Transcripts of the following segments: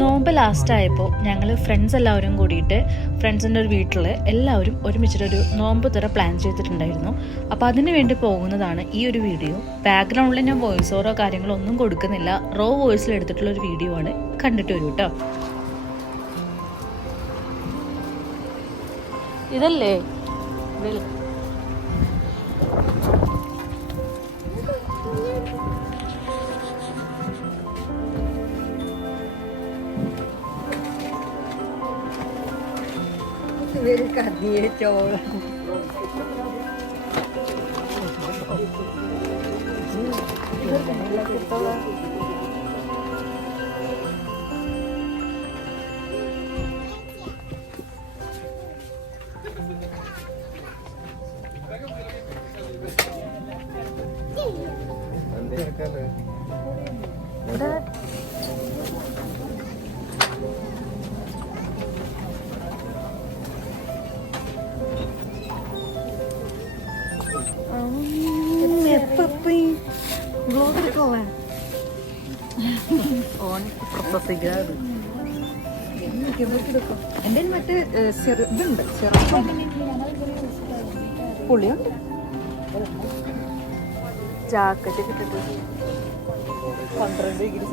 നോമ്പ് ലാസ്റ്റ് ആയപ്പോൾ ഞങ്ങൾ ഫ്രണ്ട്സ് എല്ലാവരും കൂടിയിട്ട് ഫ്രണ്ട്സിൻ്റെ ഒരു വീട്ടിൽ എല്ലാവരും ഒരുമിച്ചിട്ടൊരു നോമ്പ് തുറ പ്ലാൻ ചെയ്തിട്ടുണ്ടായിരുന്നു. അപ്പോൾ അതിന് വേണ്ടി പോകുന്നതാണ് ഈ ഒരു വീഡിയോ. ബാക്ക്ഗ്രൗണ്ടിൽ ഞാൻ വോയിസ് ഓരോ കാര്യങ്ങളോ ഒന്നും കൊടുക്കുന്നില്ല, റോ വോയിസിൽ എടുത്തിട്ടുള്ള ഒരു വീഡിയോ ആണ്. കണ്ടിട്ട് വരൂ കേട്ടോ. ഇതല്ലേ ഇവര് കഞ്ഞിയെ ചോളം എന്റെ മറ്റേ ഇതുണ്ട്, പുളിയുണ്ട്. ജാക്കറ്റ് കിട്ടിട്ട് 12°C.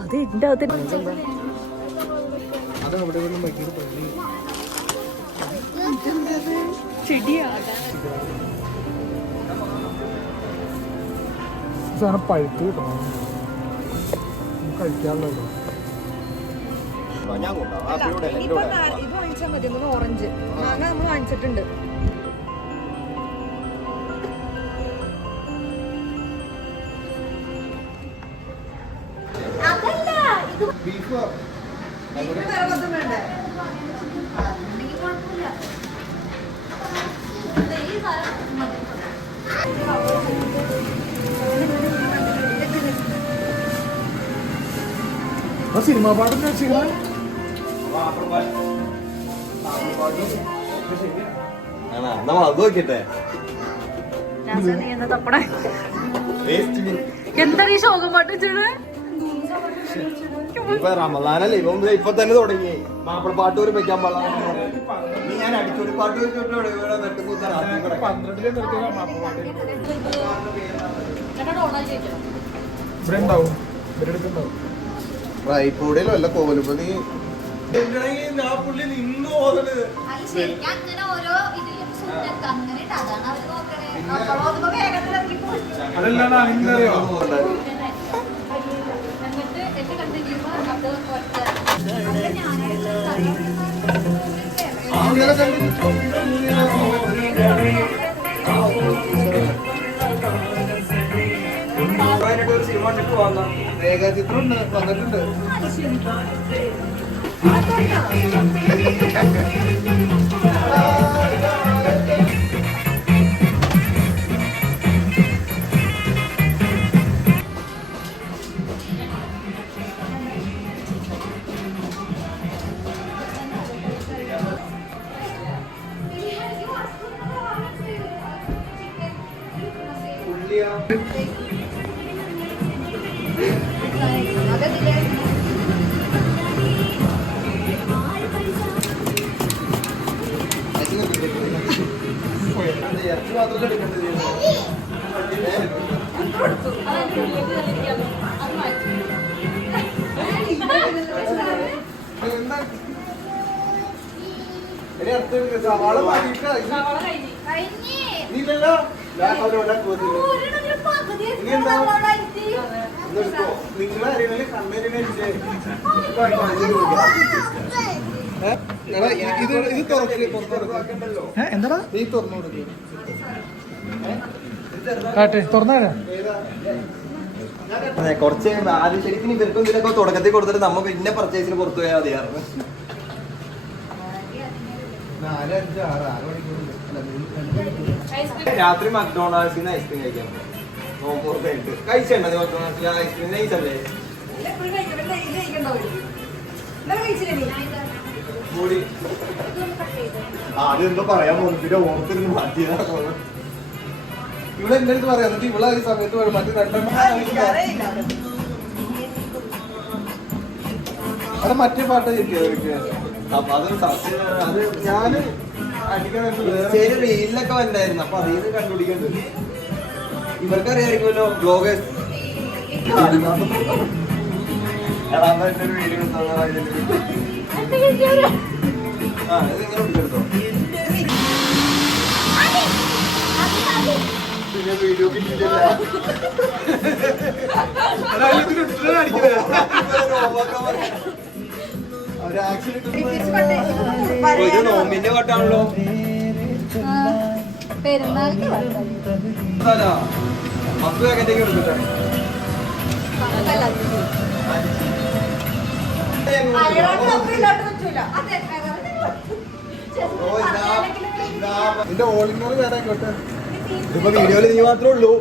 അത് ഇതിൻ്റെ അകത്ത് ചെടിയാണ് പഴുത്ത് കിട്ടണം കഴിക്കാനുള്ളത്. ഇത് വാങ്ങിച്ചാൽ മതി. ഓറഞ്ച് മാങ്ങ നമ്മൾ വാങ്ങിച്ചിട്ടുണ്ട്. സിനിമാ പാട്ടൊക്കെ വെച്ചിരിക്കണ എന്താ ഈ ശോകം പാട്ട് വെച്ചത്? റമദാനല്ലേ ഇപ്പൊ തന്നെ തുടങ്ങി മാപ്പിളപ്പാട്ട് ഒരു വെക്കാൻ പാടില്ല. ഞാൻ അടിച്ചൊരു പാട്ട് വെച്ചിട്ടോടെ റൈപ്പൂടിയിലും അല്ല കോലുമതി പുള്ളി നിന്ന് പോകുന്നത്. ഒരു സിനിമ കണ്ടിട്ട് വന്നാം. രേഖാചിത്രം വന്നിട്ടുണ്ട്. സവാള നീലല്ലോ നിങ്ങളെ കണ്ണേരിനെ എന്താ നീ തുറന്നു കൊടുക്കും. തുറന്നാരാ കുറച്ച് ആദ്യം ശരിക്കും ഇവർക്കും ഇതിനൊക്കെ തുടക്കത്തിൽ കൊടുത്തിട്ട് നമ്മ പിന്നെ പർച്ചേസിന് പുറത്തു പോയാൽ മതിയായിരുന്നു. 4, 5, 6 മണിക്കൂർ രാത്രി മക്ഡൊണാൾഡ്സിന്ന് ഐസ്ക്രീം കഴിക്കാൻ നോമ്പുറത്തായിട്ട് കഴിച്ചിട്ടുണ്ടോ? മക്ഡൊണാൾഡ്സിൽ ഐസ്ക്രീം നൈസല്ലേ? അതെന്തോ പറയാൻ പോകുന്നു. പിന്നെ ഓർത്തിരുന്ന് മാറ്റിയതാണ്. ഇവിടെ എന്റെ അടുത്ത് പറയാം എന്നിട്ട് ഇവിടെ ഈ സമയത്ത് വരും മറ്റു രണ്ടെണ്ണം അവിടെ മറ്റേ പാട്ട് കിട്ടിയത് അപ്പൊ അതൊരു സത്യം അത് ഞാന് അടിക്കാൻ റീലിലൊക്കെ വന്നായിരുന്നു അപ്പൊ അതിൽ കണ്ടുപിടിക്കേണ്ടത് ഇവർക്കറിയായിരിക്കുമല്ലോ ബ്ലോഗേഴ്സ് വീഡിയോ ആ ഇത് നിങ്ങൾ എടുത്തോ പിന്നെ വീഡിയോ കിട്ടിയില്ല ഒരു നോമ്പിന്റെ പാട്ടാണല്ലോ പെരുന്നാളിന് പത്ത് പാക്കറ്റേക്ക് എടുത്തിട്ടാണ് നിന്റെ ഓളിനോട് വേറെ കേട്ടെ ഇതിപ്പോ വീഡിയോയില് നീ മാത്രമേ ഉള്ളൂ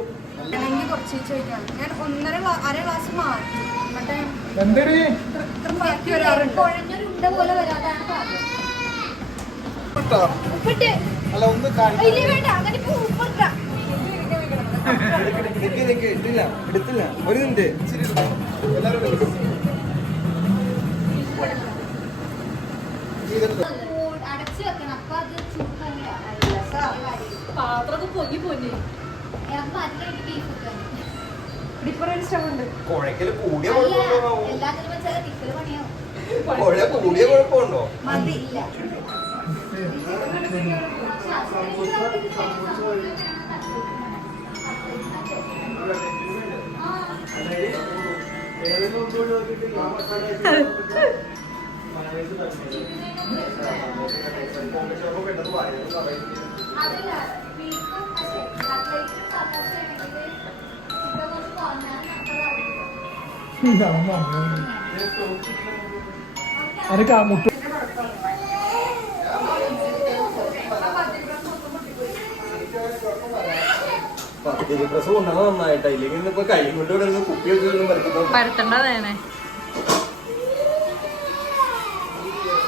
കുറച്ച് ചോദിക്കാം ഞാൻ അര ഗ്ലാസ് മാറ്റി മറ്റേ എന്തേടി കുഴഞ്ഞൊരുണ്ട പോലെ വരാതാണ് ഉപ്പിട്ട് അല്ല ഒന്ന് കാണിച്ചു ഇല്ല വേണ്ട അങ്ങനെ ഉപ്പിട്ട എടുത്തില്ല എടുത്തില്ല ഒരു മിനിറ്റ് അടച്ചു വെക്കണം അപ്പൊ അത് പാത്രമൊക്കെ പൊങ്ങി പൊന്നി ഡിഫറൻസ് സ്റ്റവ് ഉണ്ട് കുഴക്കല് കൂടിയ കുഴപ്പമുണ്ടോ എല്ലാത്തിനും ചില ടിക്കല് പണിയാവും കുഴ കൂടിയ കുഴപ്പമുണ്ടോ മതി ഇല്ല അതൊക്കെ മുട്ട പ്രസവം കൊണ്ടുവന്ന നന്നായിട്ടാ ഇല്ലെങ്കിൽ ഇപ്പൊ കൈ കൊണ്ട് ഇവിടെ കുപ്പി വെച്ചൊന്നും പരത്തുന്നു പരത്തണ്ടതേനെ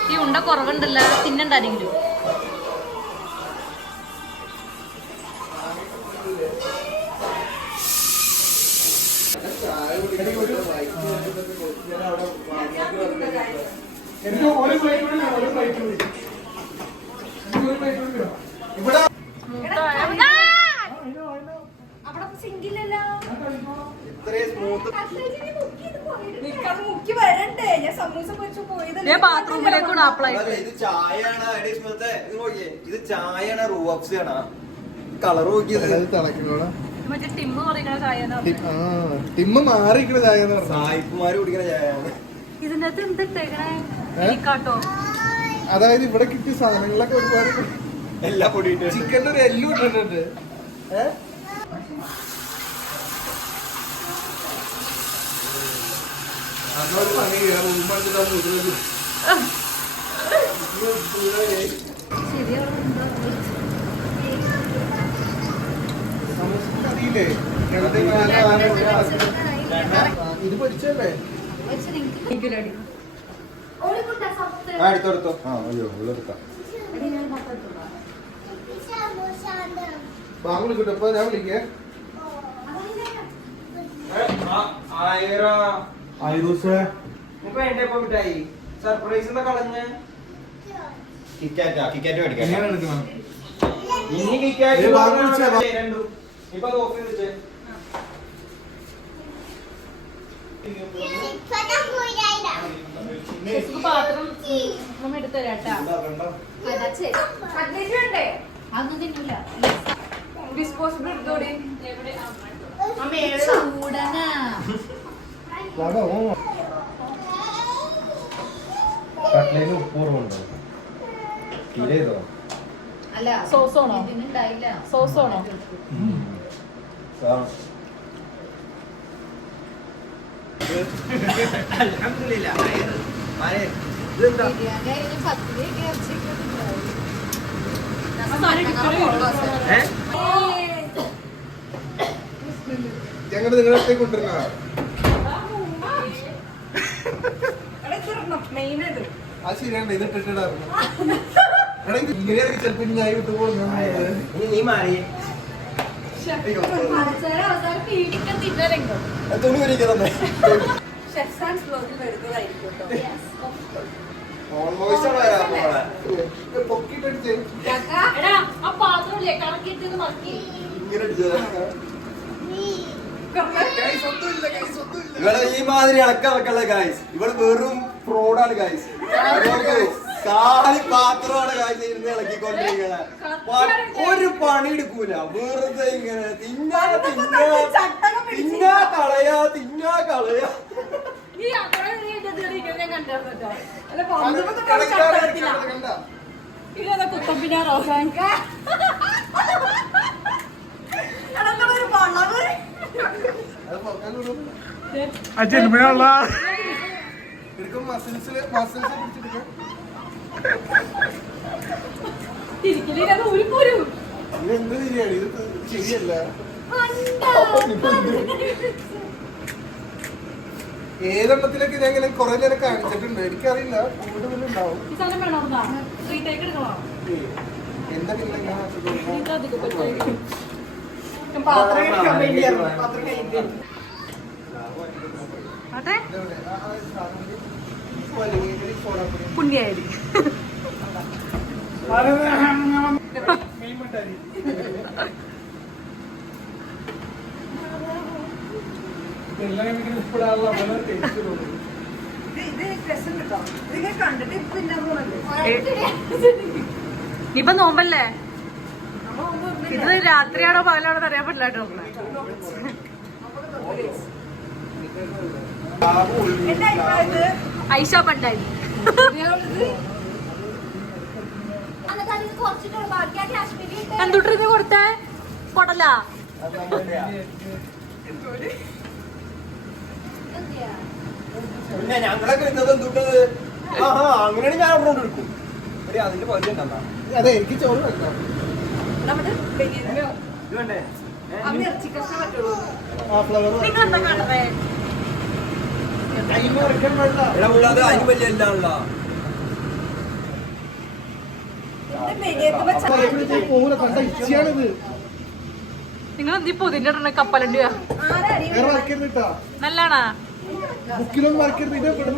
ഈ ഉണ്ട കുറവുണ്ടല്ലോ തിന്നണ്ടാരെങ്കിലും എനിക്ക് ഒരു പ്ലേറ്റ് കൂടി വേണം, ഒരു പ്ലേറ്റ് കൂടി. എനിക്ക് ഒരു പ്ലേറ്റ് കൂടി വേണം. ഇവിടെ അവിടെ സിങ്കില്ലല്ലോ ഇത്രയും സ്മൂത്ത് നിക്കത് മുക്കി വരണ്ടേ ഞാൻ സമൂസ പൊരിച്ചു പോയത് ബാത്റൂമിലേക്കൂടെ അപ്ലൈ ഇത് ചായയാണ് അഡീഷണത്തെ ഇത് നോക്കിയേ ഇത് ചായയാണ് റൂഅപ്സ് ആണ് കളർ നോക്കിയത് തിളക്കുന്നോളാം മറ്റേ ടിമ്മ് പറയുന്ന ചായ തിമ്മ മാറിക്കണ ചായ എന്ന് പറഞ്ഞു സായിപ്പുമാര് കുടിക്കുന്ന ചായയാണ് ഇതിനകത്ത് എന്തിട്ടേക്കണേ കാട്ടോ അതായത് ഇവിടെ കിട്ടിയ സാധനങ്ങളിലൊക്കെ ഒരുപാട് എല്ലാ പൊടിയിട്ട് ചിക്കൻ്റെ ഒരു എല്ലും ഇട്ടിട്ടുണ്ട് അതൊരു പണി അറിയില്ലേ ഇത് പൊരിച്ചല്ലേ എടുത്തോ ആ അയ്യോ ഉള്ളെടുക്കാം ബാങ്ക് വിളിക്കട്ടെ ഇപ്പൊ ഞാൻ വിളിക്കേ ആയിരൂസേ മിഠായി സർപ്രൈസ് എന്താ കളഞ്ഞ് കിക്കാറ്റ് മേടിക്കാം എങ്ങനെ എടുക്കണം ഇനി കിക്കാറ്റ് ബാങ്ക് വിളിച്ചേ ഇപ്പൊ അത് ഓഫ് ചെയ്തിട്ടേ പാത്രം നമ്മ എടുത്തരാട്ടാ അതൊന്നും തിന്നൂല ഡിസ്പോസിബിൾ എടുത്തോടെ ചൂടനാ കട്ട്ലേറ്റ് ഉപ്പൂർവുണ്ടോ തീരെ ഇതോ അല്ല സോസാണോ ഇതിനുണ്ടായില്ല സോസാണോ ബിരിയാണി ആയാലും പത്തിരിയൊക്കെ ഇറച്ചിയൊക്കെ ഞങ്ങൾ നിങ്ങളുടെ അടുത്തേക്ക് കൊണ്ടുവരുന്ന ആ ശരിയാണ് ഇത് ഇട്ടിട്ടായിരുന്നു എടാ ഇത് ഇങ്ങനെയാണെങ്കിൽ ചിലപ്പോ ഞാൻ വിട്ടു പോകുന്നത് നീ മാറി തുണി വരിക്കാൻ തന്നെ ഷെഫ് ആൻഡ് വ്ലോഗിൽ വരുന്നതായിരിക്കും കേട്ടോ. ഓൾമോസ്റ്റ് വരാൻ പോണെ. പൊക്കിട്ടടിച്ച് ഇങ്ങനെ അടിച്ചതാ. ഇവിടെ ഈ മാതിരി ഇളക്കള്ള ഗായ്സ്. ഇവിടെ വെറും ഫ്രോഡാണ് ഗായ്സ്. കാലി പാത്രമാണ് ഗായ്സ് ഇരുന്ന് ഇളക്കിക്കൊണ്ടിരിക്കണേ. ഒരു പണി എടുക്കൂല, വെറുതെ ഇങ്ങനെ തിന്നാ കളയാ. കുത്തമ്പിനാറോ ജന്മനുള്ള മസിൽസ് പിടിച്ചെടുക്കാം. ഇത് എന്ത് ശരിയാണ്, ഇത് ശരിയല്ല. ഏതെണ്ണത്തിലൊക്കെ ഞാൻ ഇങ്ങനെ കുറെ നേരം കാണിച്ചിട്ടുണ്ട്, എനിക്കറിയില്ല കൂടുതലുണ്ടാവും. എന്താ പിന്നെ പുണ്യായി ഇപ്പൊ നോമ്പല്ലേ? ഇത് രാത്രിയാണോ പകലാണോ അറിയാൻ പറ്റില്ല കേട്ടോ. ഐഷ പണ്ടായി എന്തുട്ടിന് കൊടുത്തേ കൊടല പിന്നെ ഞങ്ങളൊക്കെ ഇന്നത് എന്തുട്ടത്? അങ്ങനെയാണ് ഞാൻ അവിടെ എടുക്കും. അതിന്റെ പകുതി ഉണ്ടെന്നാ അതെ, എനിക്ക് ചോറ് വെക്കാം. ഇത് വേണ്ടേ? ആ ഫ്ലവർ നിങ്ങളെന്താ കാണുന്നേ? ഇവിടെ ഉള്ളത് അതിന് വലിയ എല്ലാം ഉള്ള ഇച്ചിയാണിത്. നിങ്ങൾ എന്തി പൊതിന്റെ കപ്പലണ്ടി വേറെ വരക്കരുത് കേട്ടാ, നല്ലാണാ? ബുക്കിലൊന്നും വരക്കരുത്. ഇത് ഇവിടെ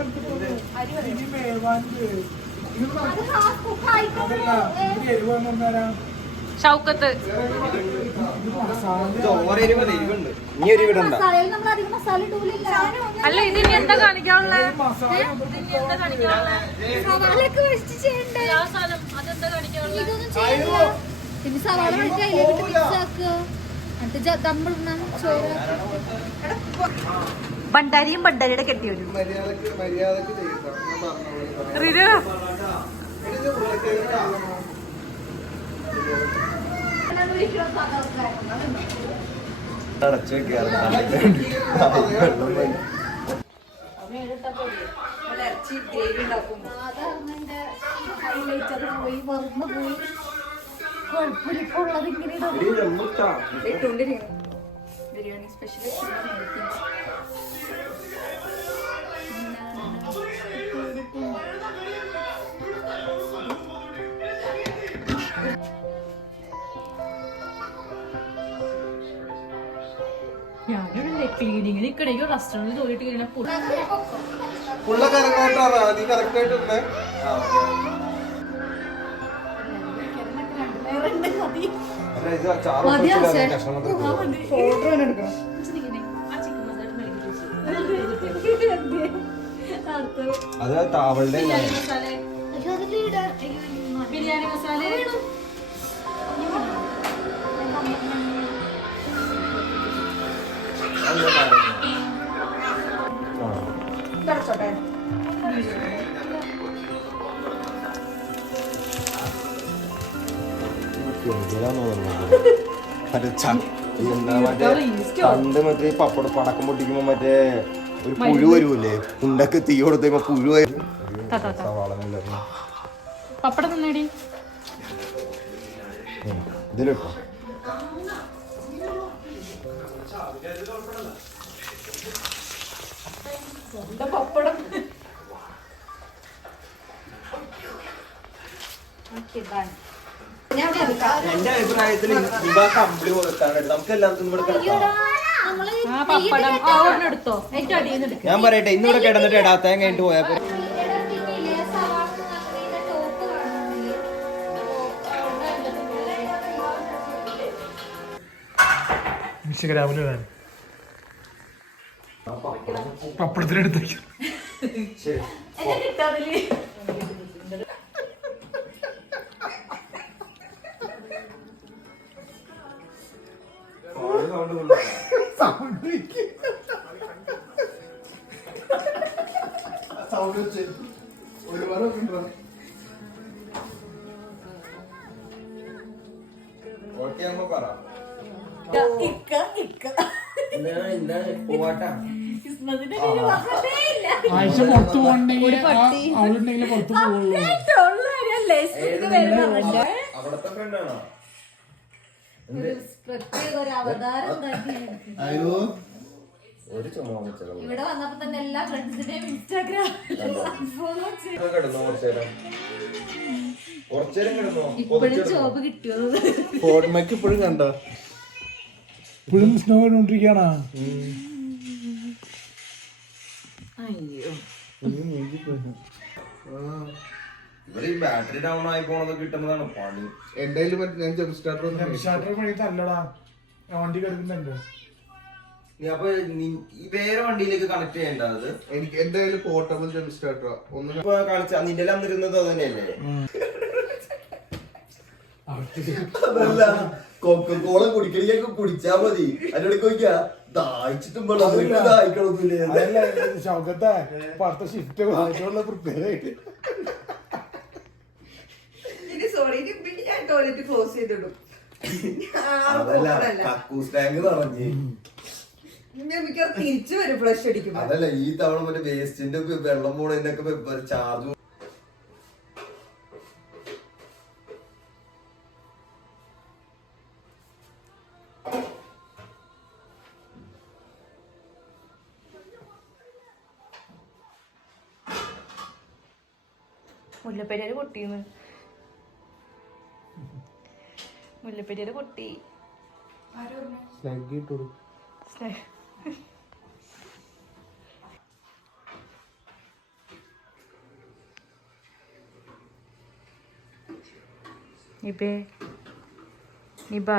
ഷൗക്കത്ത് എരിവുണ്ട്. ഇനി ഒരു ഇവിടെ അല്ല ഇത് ഇനി എന്താ കാണിക്കാനുള്ള? പിന്നെ സവാള വഴറ്റി അതിലേക്ക് മിക്സ് ആക്കുക, എന്നിട്ട് ദമ്മിടണം ചോറ്. ഭണ്ഡാരിയും ഭണ്ഡാരിയുടെ കെട്ടിയൊരു മര്യാദക്ക് ചെയ്യട്ടോ. ഞാൻ റിരു അടച്ചു വെക്കാറ്. ഇറച്ചി ഗ്രേവി ഉണ്ടാക്കുമ്പോ അതങ്ങനെ ഹൈലൈറ്റ് അത് പോയി മറന്നു പോയി. കുഴപ്പമില്ലുള്ളത് ഇങ്ങനെ ഇടും. ഇട്ടുകൊണ്ടിരിക്കുന്നു. ബിരിയാണി സ്പെഷ്യൽ ഞാനിവിടെ ക്ലീനിങ്ങിന് ഇക്കടേക്ക് റെസ്റ്റോറൻറ്റിൽ പോയിട്ട് ഇങ്ങനെ പുള്ള കറങ്ങാട്ടാറാ, നീ കറക്റ്റ് ആയിട്ടുണ്ട്. ഫോട്ടോ എടുക്കണം. അത് താവളുടെ പക്ഷെ അതിൽ ഇടാൻ ബിരിയാണി മസാല ഇതടച്ചോട്ടെ. പണ്ട് മറ്റേ പപ്പട പടക്കം പൊട്ടിക്കുമ്പോ മറ്റേ ഒരു പുഴു വരുമല്ലേ, ഉണ്ടക്ക് തീ കൊടുത്തപ്പോ പുഴു വരും. സവാള പപ്പടം തിന്നേടി. ഇതിലിട്ടോ പപ്പടം ഇനി അവിടെ എടുക്കാം. എന്റെ അഭിപ്രായത്തിൽ ഇവ കമ്പിളി കൊടുക്കാണ് നമുക്ക് എല്ലാവർക്കും ഇവിടെ കിടക്കാം. നമ്മള് ആ പപ്പടം ആ ഒരെണ്ണം എടുത്തോ ഏറ്റവും അടിയിൽ നിന്ന് എടുക്കാം. ഞാൻ പറയട്ടെ ഇന്നിവിടെ കിടന്നിട്ട് ഇടാത്ത കഴിഞ്ഞിട്ട് പോയാ പോരെ. ഇൻസ്റ്റഗ്രാമില് വേണം പപ്പടത്തിനെടുത്ത് ശരി ഓക്കെ അമ്മ പറ പോവാട്ടാ ആഴ്ച പുറത്ത് പോകണ്ടെങ്കിൽ അവളുണ്ടെങ്കിൽ പുറത്ത് പോകുള്ളൂ. അവിടത്തെ ഫ്രണ്ടാണോ? പ്രത്യേക ഒരു അവതാരം ഉണ്ടാക്കി ഒരു ചുമ വെച്ചത് ഇവിടെ വന്നപ്പോ തന്നെ എല്ലാ ഫ്രണ്ട്സിന്റെയും ഇൻസ്റ്റാഗ്രാം കിടന്നു കുറച്ചേരം കിടന്നു. ഇപ്പോഴും ജോബ് കിട്ടിയത് ഫോർട്ട്മയ്ക്ക് ഇപ്പോഴും കണ്ടോ? ഇപ്പോഴും സ്നോ ഇട്ടോണ്ടിരിക്കാണോ? ഇവര് ഈ ബാറ്ററി ഡൗൺ ആയി പോണതൊക്കെ കിട്ടുന്നതാണ് പണി. എന്റെ ഞാൻ ജംപ് സ്റ്റാർട്ടർ സ്റ്റാർട്ടർ പണി തല്ലടാ വണ്ടി കിടക്കുന്നുണ്ട്. അപ്പൊ ഈ വേറെ വണ്ടിയിലേക്ക് കണക്ട് ചെയ്യേണ്ടത് എനിക്ക് എന്റെ കയ്യിൽ പോർട്ടബിൾ ജംപ് സ്റ്റാർട്ടർ ഒന്ന് ഇപ്പൊ കാണിച്ച നിന്റെ എല്ലാം ഇരുന്നത് അത് തന്നെയല്ലേ? അതല്ല കൊക്കക്കോള കുടിക്കണിയൊക്കെ കുടിച്ചാ മതി. അതിനോട് ചോദിക്കാ ദാഹിച്ചിട്ടും ദാഹിക്കണമൊന്നുമില്ലേ? അതല്ല ശൗകത്തെ അടുത്ത ഷിഫ്റ്റ് വാങ്ങിച്ചുള്ള പ്രത്യേകമായിട്ട് ഇനി സോറി ഇനി പിന്നെ ഞാൻ ടോയ്ലറ്റ് ക്ലോസ് ചെയ്തിടും. അതല്ല കക്കൂസ് ടാങ്ക് നിറഞ്ഞ് മിക്കവാറും തിരിച്ചു വരും ഫ്ലഷ് അടിക്കുമ്പോ. അതല്ല ഈ തവണ മറ്റേ വേസ്റ്റിന്റെ വെള്ളം പോണതിന്റെ ഒക്കെ ചാർജ് മുല്ലപ്പെരിയാർ പൊട്ടിന്ന് മുല്ലപ്പെരിയാർ പൊട്ടി. നിബേ നിബ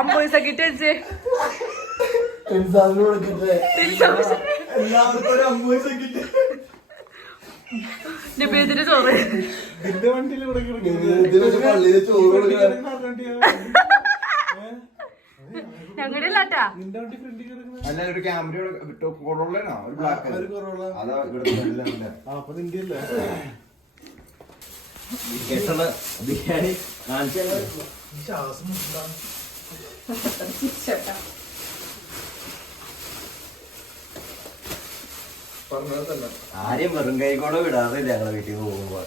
അമ്പൂസ കിട്ടേ നിബേദിന്റെ ചോറ് നിന്റെ വണ്ടിയിൽ ഇവിടെ പള്ളിയിലെ ചോറ് ഞങ്ങളുടെ ഇല്ലാട്ടാ. നിന്റെ വണ്ടി ഫ്രണ്ടിൽ കിടക്കുന്ന അല്ല ഒരു ക്യാമറ കൊറോളാണോ ഒരു ബ്ലാക്ക് അതാ ഇവിടെ അപ്പൊ നിന്റെ അല്ലേ ബിരിയാണി കാണിച്ചു ശ്വാസം പറഞ്ഞത് തന്നെ ആരെയും വെറും കൈ കൂടെ വിടാറില്ല ഞങ്ങളെ വീട്ടിൽ പോകുമ്പോ.